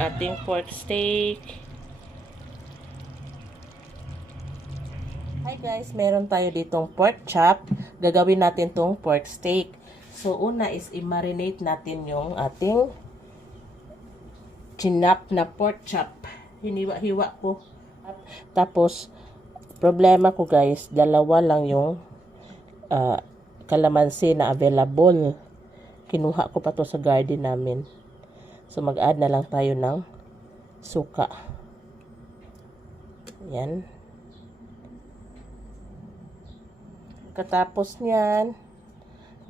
ating pork steak. Hi guys, meron tayo ditong pork chop. Gagawin natin tong pork steak. So, una is i-marinate natin yung ating chinap na pork chop. Hiniwa-hiwa ko. Tapos, problema ko guys, dalawa lang yung kalamansi na available. Kinuha ko pa to sa garden namin. So, mag-add na lang tayo ng suka. Yan. Katapos niyan,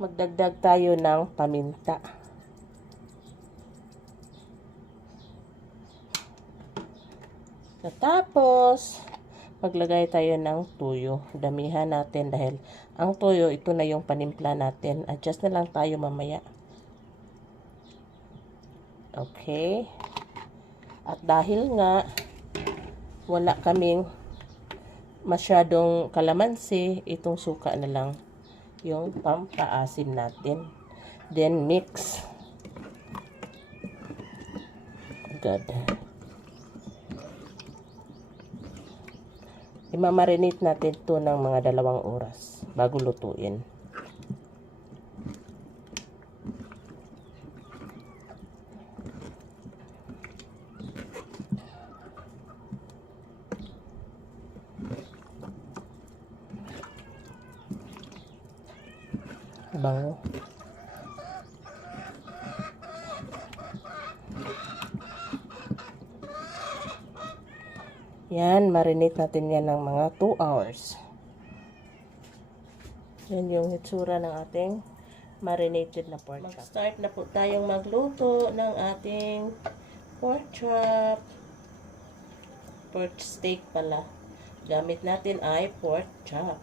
magdagdag tayo ng paminta. Katapos, maglagay tayo ng tuyo. Damihan natin dahil ang tuyo, ito na yung panimpla natin. Adjust na lang tayo mamaya. Okay. At dahil nga, wala kaming masyadong kalamansi, itong suka na lang yung pampaasim natin. Then mix. Good. Imamarinate natin to ng mga 2 oras bago lutuin. Bango. Yan, marinate natin yan ng mga 2 hours. Yan yung hitsura ng ating marinated na pork chop. Mag-start na po tayong magluto ng ating pork chop. Pork steak pala. Gamit natin ay pork chop.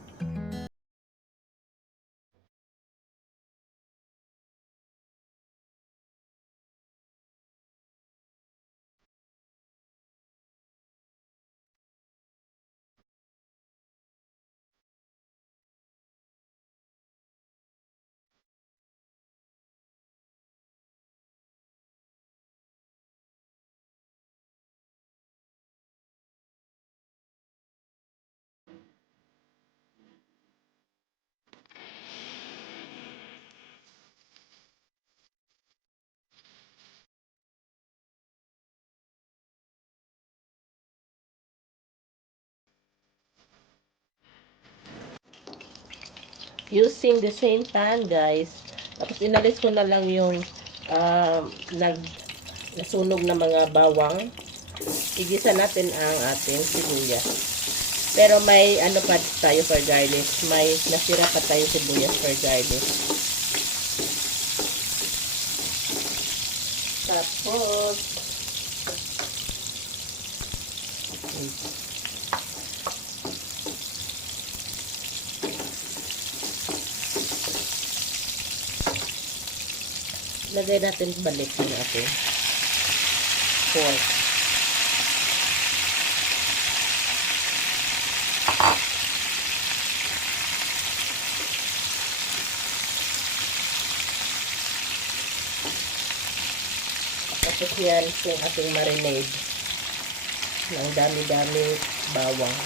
Using the same pan, guys. Tapos inalis ko na lang yung nasunog na mga bawang. Igisa natin ang ating sibuyas. Pero may ano pa tayo for garnish. May nasira pa tayo sibuyas for garnish. Tapos lagay natin balik yung ating pork. Tapos yan yung ating marinade ng dami-dami bawang.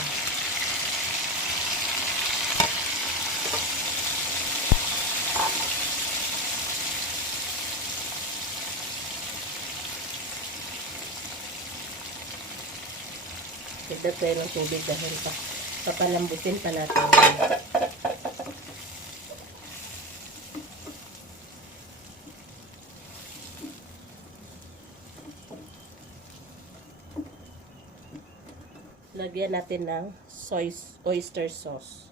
Dagdag tayo ng tubig dahil papalambutin pa natin. Lagyan natin ng oyster sauce.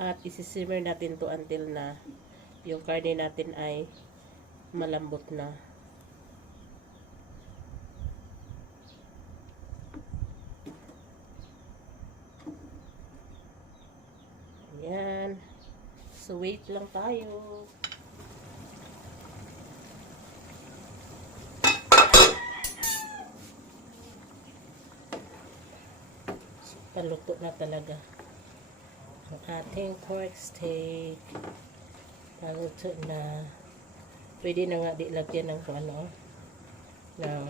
At isi-simmer natin to until na yung karne natin ay malambot na. Ayan. So, wait lang tayo. Paluto na talaga. Ang ating pork steak. Paluto na. Pwede na nga di lagyan ng ng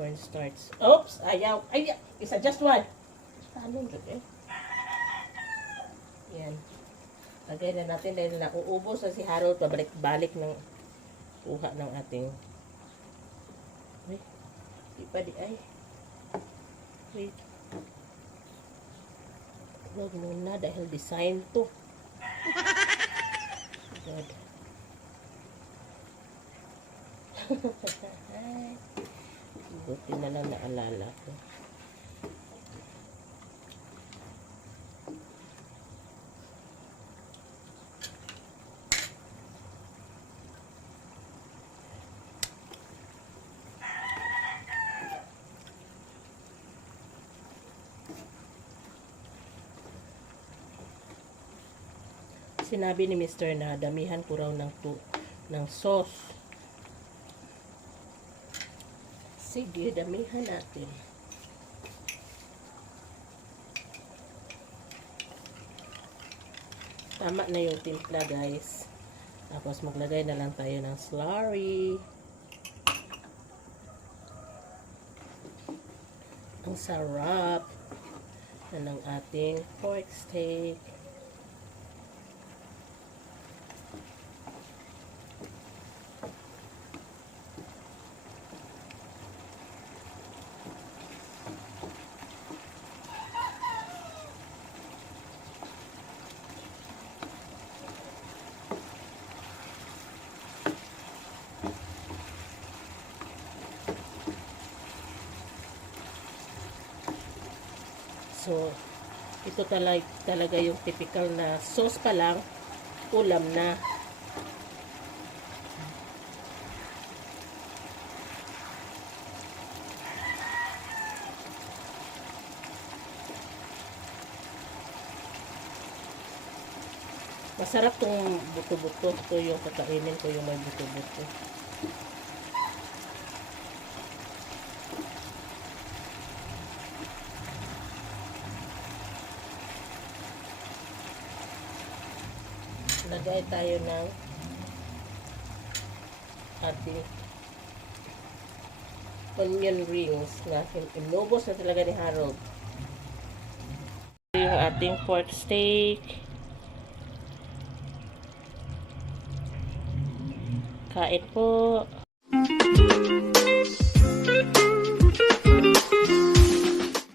cornstarch. Oops! Ayaw! Ay! Isa just one! Anong eh? Yan. Lagay na natin dahil nauubos na si Harold. Pabalik-balik ng kuha ng ating. Ay, di pa di ay. Wait. Huwag muna dahil design to. God. Buti na lang naalala ko. Sinabi ni Mr. na damihan ko raw ng sauce. Sige, damihan natin. Tama na yung timpla, guys. Tapos maglagay na lang tayo ng slurry. Ang sarap na ng ating pork steak. So, ito talaga yung typical na sauce pa lang, ulam na. Masarap tong buto-buto. Ito yung kakainin ko, yung may buto-buto. Lagay tayo ng ating onion rings na inubos na talaga ni Harold. Yung ating pork steak. Kain po.